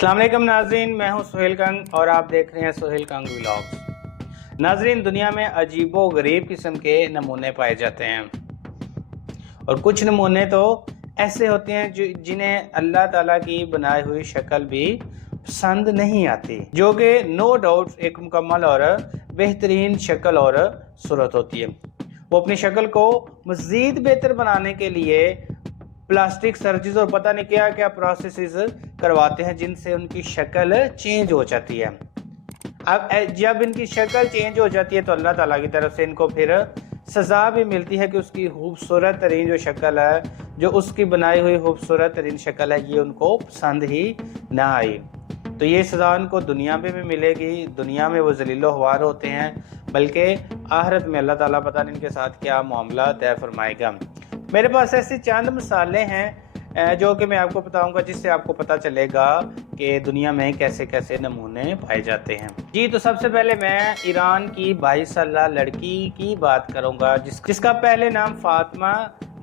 السلام علیکم ناظرین، میں ہوں سہیل کنگ اور آپ دیکھ رہے ہیں سہیل کنگ ولاگز۔ ناظرین، دنیا میں عجیب و غریب قسم کے نمونے پائے جاتے ہیں اور کچھ نمونے تو ایسے ہوتے ہیں جنہیں اللہ تعالیٰ کی بنائی ہوئی شکل بھی پسند نہیں آتی، جو کہ نو ڈاؤٹ ایک مکمل اور بہترین شکل اور صورت ہوتی ہے۔ وہ اپنی شکل کو مزید بہتر بنانے کے لیے پلاسٹک سرجریز اور پتہ نہیں کیا کیا پروسیسز کرواتے ہیں جن سے ان کی شکل چینج ہو جاتی ہے۔ اب جب ان کی شکل چینج ہو جاتی ہے تو اللہ تعالیٰ کی طرف سے ان کو پھر سزا بھی ملتی ہے کہ اس کی خوبصورت ترین جو شکل ہے، جو اس کی بنائی ہوئی خوبصورت ترین شکل ہے، یہ ان کو پسند ہی نہ آئی۔ تو یہ سزا ان کو دنیا میں بھی ملے گی، دنیا میں وہ ذلیل و خوار ہوتے ہیں، بلکہ آخرت میں اللہ تعالیٰ پتہ نہیں ان کے ساتھ کیا معاملہ طے فرمائے گا۔ میرے پاس ایسی چند مثالیں ہیں جو کہ میں آپ کو بتاؤں گا، جس سے آپ کو پتہ چلے گا کہ دنیا میں کیسے کیسے نمونے پائے جاتے ہیں۔ جی، تو سب سے پہلے میں ایران کی 22 سالہ لڑکی کی بات کروں گا جس کا پہلے نام فاطمہ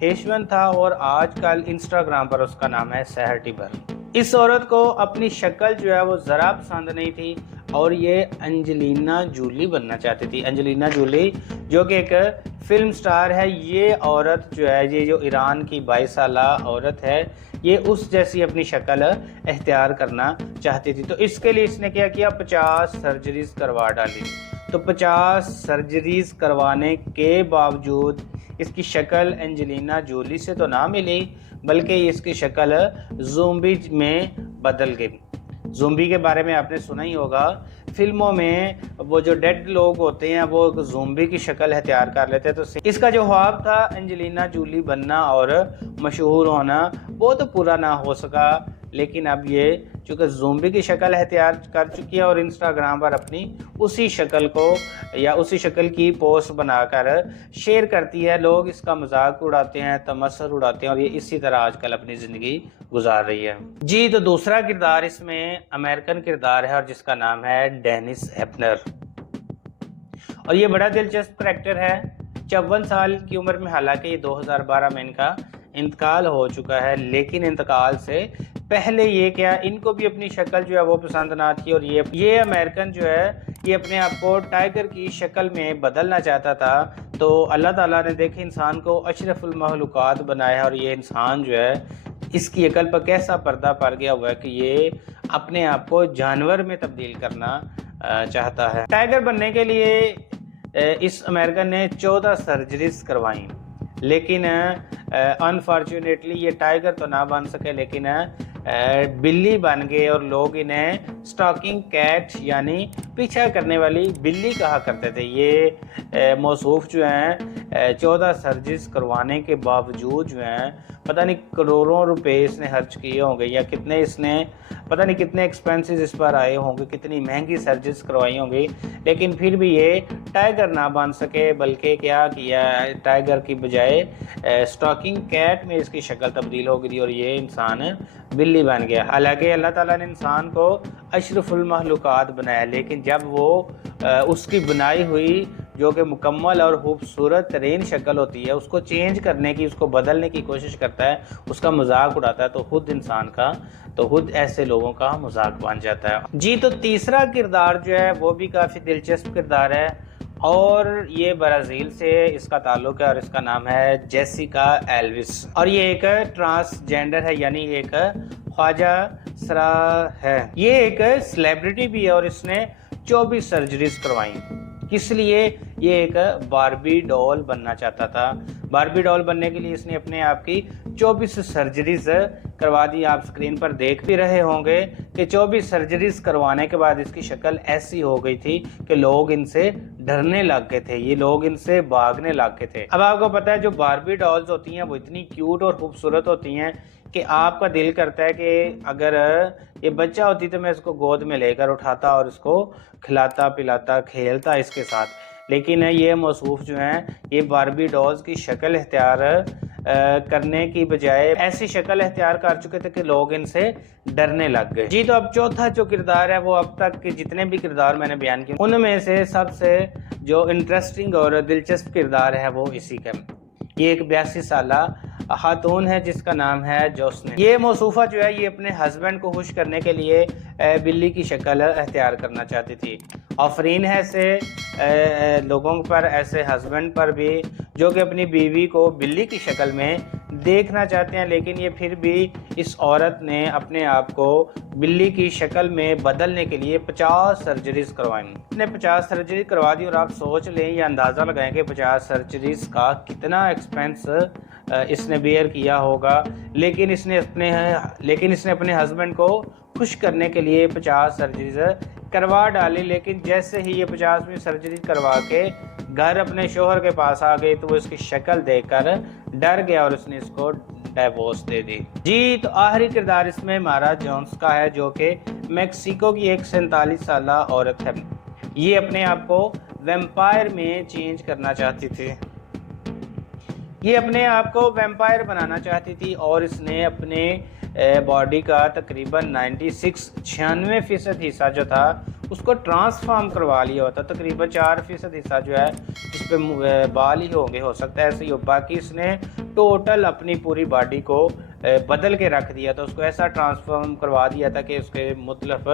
ہیشون تھا اور آج کل انسٹاگرام پر اس کا نام ہے سحر ٹیبر۔ اس عورت کو اپنی شکل جو ہے وہ ذرا پسند نہیں تھی اور یہ انجلینا جولی بننا چاہتی تھی۔ انجلینا جولی جو کہ ایک فلم سٹار ہے، یہ عورت جو ہے، یہ جو ایران کی 22 سالہ عورت ہے، یہ اس جیسی اپنی شکل اختیار کرنا چاہتی تھی۔ تو اس کے لیے اس نے کیا کیا، 50 سرجریز کروا ڈالی۔ تو 50 سرجریز کروانے کے باوجود اس کی شکل انجلینا جولی سے تو نہ ملی، بلکہ اس کی شکل زومبی میں بدل گئی۔ زومبی کے بارے میں آپ نے سنا ہی ہوگا، فلموں میں وہ جو ڈیڈ لوگ ہوتے ہیں وہ زومبی کی شکل اختیار کر لیتے ہیں۔ تو اس کا جو خواب تھا انجلینا جولی بننا اور مشہور ہونا، وہ تو پورا نہ ہو سکا، لیکن اب یہ چونکہ زومبی کی شکل اختیار کر چکی ہے اور انسٹاگرام پر اپنی اسی شکل کو یا اسی شکل کی پوسٹ بنا کر شیئر کرتی ہے، لوگ اس کا مذاق اڑاتے ہیں، تمسخر اڑاتے ہیں، اور یہ اسی طرح آج کل اپنی زندگی گزار رہی ہے۔ جی، تو دوسرا کردار اس میں امریکن کردار ہے اور جس کا نام ہے ڈینس ہیپنر، اور یہ بڑا دلچسپ کریکٹر ہے۔ 54 سال کی عمر میں، حالانکہ یہ 2012 میں ان کا انتقال ہو چکا ہے، لیکن انتقال سے پہلے یہ کیا، ان کو بھی اپنی شکل جو ہے وہ پسند نہ تھی اور یہ امریکن جو ہے یہ اپنے آپ کو ٹائیگر کی شکل میں بدلنا چاہتا تھا۔ تو اللہ تعالیٰ نے دیکھے انسان کو اشرف المخلوقات بنایا ہے، اور یہ انسان جو ہے اس کی عقل پر کیسا پردہ پڑ گیا ہوا ہے کہ یہ اپنے آپ کو جانور میں تبدیل کرنا چاہتا ہے۔ ٹائیگر بننے کے لیے اس امریکن نے 14 سرجریز کروائیں، لیکن انفارچونیٹلی یہ ٹائیگر تو نہ بن سکے، لیکن بلی بن گئے، اور لوگ انہیں سٹاکنگ کیٹ یعنی پیچھا کرنے والی بلی کہا کرتے تھے۔ یہ موصوف جو ہیں 14 سرجریز کروانے کے باوجود جو ہیں پتہ نہیں کروڑوں روپے اس نے خرچ کیے ہوں گے، یا کتنے اس نے پتہ نہیں کتنے ایکسپینسز اس پر آئے ہوں گے، کتنی مہنگی سرجریز کروائی ہوں گی، لیکن پھر بھی یہ ٹائیگر نہ بن سکے، بلکہ کیا کیا، ٹائیگر کی بجائے سٹاکنگ کیٹ میں اس کی شکل تبدیل ہو گئی اور یہ انسان بلی بن گیا۔ حالانکہ اللہ تعالیٰ نے انسان کو اشرف المخلوقات بنایا، لیکن جب وہ اس کی بنائی ہوئی جو کہ مکمل اور خوبصورت ترین شکل ہوتی ہے، اس کو چینج کرنے کی، اس کو بدلنے کی کوشش کرتا ہے، اس کا مذاق اڑاتا ہے، تو خود انسان کا، تو خود ایسے لوگوں کا مذاق بن جاتا ہے۔ جی، تو تیسرا کردار جو ہے وہ بھی کافی دلچسپ کردار ہے، اور یہ برازیل سے اس کا تعلق ہے، اور اس کا نام ہے جیسیکا ایلوس، اور یہ ایک ٹرانسجینڈر ہے، یعنی ایک خواجہ سرا ہے۔ یہ ایک سیلیبریٹی بھی ہے اور اس نے 24 سرجریز کروائیں۔ کس لیے؟ یہ ایک باربی ڈول بننا چاہتا تھا۔ باربی ڈول بننے کے لیے اس نے اپنے آپ کی 24 سرجریز کروا دی۔ آپ سکرین پر دیکھ بھی رہے ہوں گے کہ 24 سرجریز کروانے کے بعد اس کی شکل ایسی ہو گئی تھی کہ لوگ ان سے ڈرنے لگ گئے تھے، یہ لوگ ان سے بھاگنے لگ گئے تھے۔ اب آپ کو پتہ ہے جو باربی ڈالز ہوتی ہیں وہ اتنی کیوٹ اور خوبصورت ہوتی ہیں کہ آپ کا دل کرتا ہے کہ اگر یہ بچہ ہوتی تو میں اس کو گود میں لے کر اٹھاتا اور اس کو کھلاتا پلاتا کھیلتا اس کے ساتھ، لیکن یہ موصوف جو ہیں یہ باربی ڈالز کی شکل اختیار کرنے کی بجائے ایسی شکل اختیار کر چکے تھے کہ لوگ ان سے ڈرنے لگ گئے۔ جی، تو اب چوتھا جو کردار ہے وہ اب تک کے جتنے بھی کردار میں نے بیان کیے ان میں سے سب سے جو انٹرسٹنگ اور دلچسپ کردار ہے وہ اسی کا۔ یہ ایک 82 سالہ خاتون ہے جس کا نام ہے جوسن۔ یہ موصوفہ جو ہے یہ اپنے ہسبینڈ کو خوش کرنے کے لیے بلی کی شکل اختیار کرنا چاہتی تھی۔ آفرین ہے ایسے لوگوں پر، ایسے ہسبینڈ پر بھی جو کہ اپنی بیوی کو بلی کی شکل میں دیکھنا چاہتے ہیں، لیکن یہ پھر بھی اس عورت نے اپنے آپ کو بلی کی شکل میں بدلنے کے لیے 50 سرجریز کروائیں۔ اس نے 50 سرجری کروا دی، اور آپ سوچ لیں یا اندازہ لگائیں کہ 50 سرجریز کا کتنا ایکسپینس اس نے بیئر کیا ہوگا، لیکن اس نے اپنے ہسبینڈ کو خوش کرنے کے لیے 50 سرجریز کروا ڈالی۔ لیکن جیسے ہی یہ 50ویں سرجری کروا کے گھر اپنے شوہر کے پاس آ گئی تو وہ اس کی شکل دیکھ کر ڈر گیا اور اس نے اس کو ڈیورس دے دی۔ جی تو آخری کردار اس میں مارا جونس کا ہے، جو کہ میکسیکو کی ایک 47 سالہ عورت ہے۔ یہ اپنے آپ کو ویمپائر میں چینج کرنا چاہتی تھی، یہ اپنے آپ کو ویمپائر بنانا چاہتی تھی، اور اس نے اپنے باڈی کا تقریباً 96% حصہ جو تھا اس کو ٹرانسفارم کروا لیا ہوتا، تقریباً 4% حصہ جو ہے جس پہ بال ہی ہوں گے، ہو سکتا ہے ایسے ہی ہو، باقی اس نے ٹوٹل اپنی پوری باڈی کو بدل کے رکھ دیا تھا، اس کو ایسا ٹرانسفارم کروا دیا تھا کہ اس کے مختلف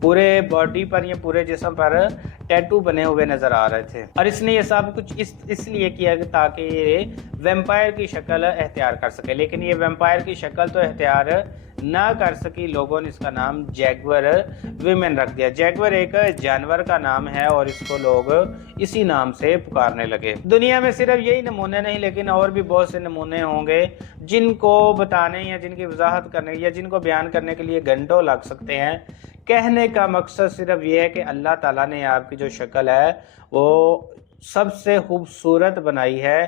پورے باڈی پر یا پورے جسم پر ٹیٹو بنے ہوئے نظر آ رہے تھے۔ اور اس نے یہ سب کچھ اس لیے کیا کہ تاکہ یہ ویمپائر کی شکل اختیار کر سکے، لیکن یہ ویمپائر کی شکل تو اختیار نہ کر سکی، لوگوں نے اس کا نام جیگور ویمن رکھ دیا۔ جیگور ایک جانور کا نام ہے اور اس کو لوگ اسی نام سے پکارنے لگے۔ دنیا میں صرف یہی نمونے نہیں، لیکن اور بھی بہت سے نمونے ہوں گے جن کو بتانے یا جن کی وضاحت کرنے یا جن کو بیان کرنے کے لیے گھنٹوں لگ سکتے ہیں۔ کہنے کا مقصد صرف یہ ہے کہ اللہ تعالیٰ نے آپ کی جو شکل ہے وہ سب سے خوبصورت بنائی ہے،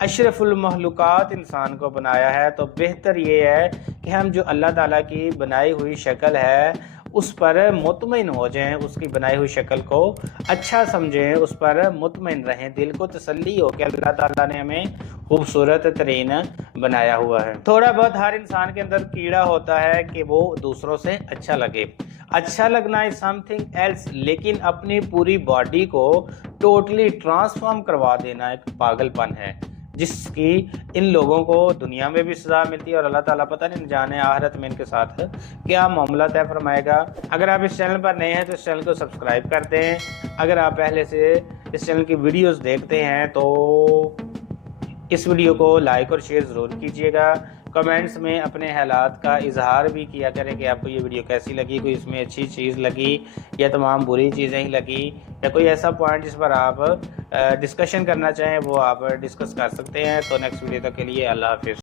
اشرف المخلوقات انسان کو بنایا ہے، تو بہتر یہ ہے کہ ہم جو اللہ تعالیٰ کی بنائی ہوئی شکل ہے اس پر مطمئن ہو جائیں، اس کی بنائی ہوئی شکل کو اچھا سمجھیں، اس پر مطمئن رہیں، دل کو تسلی ہو کہ اللہ تعالیٰ نے ہمیں خوبصورت ترین بنایا ہوا ہے۔ تھوڑا بہت ہر انسان کے اندر کیڑا ہوتا ہے کہ وہ دوسروں سے اچھا لگے، اچھا لگنا ہے سم تھنگ ایلس، لیکن اپنی پوری باڈی کو ٹوٹلی ٹرانسفارم کروا دینا ایک پاگل پن ہے، جس کی ان لوگوں کو دنیا میں بھی سزا ملتی ہے، اور اللہ تعالیٰ پتہ نہیں جانے آخرت میں ان کے ساتھ کیا معاملہ طے فرمائے گا۔ اگر آپ اس چینل پر نئے ہیں تو اس چینل کو سبسکرائب کر دیں، اگر آپ پہلے سے اس چینل کی ویڈیوز دیکھتے ہیں تو اس ویڈیو کو لائک اور شیئر ضرور کیجیے گا۔ کمنٹس میں اپنے حالات کا اظہار بھی کیا کریں کہ آپ کو یہ ویڈیو کیسی لگی، کوئی اس میں اچھی چیز لگی یا تمام بری چیزیں ہی لگی، یا کوئی ایسا پوائنٹ جس پر آپ ڈسکشن کرنا چاہیں وہ آپ ڈسکس کر سکتے ہیں۔ تو نیکسٹ ویڈیو تک کے لیے اللہ حافظ۔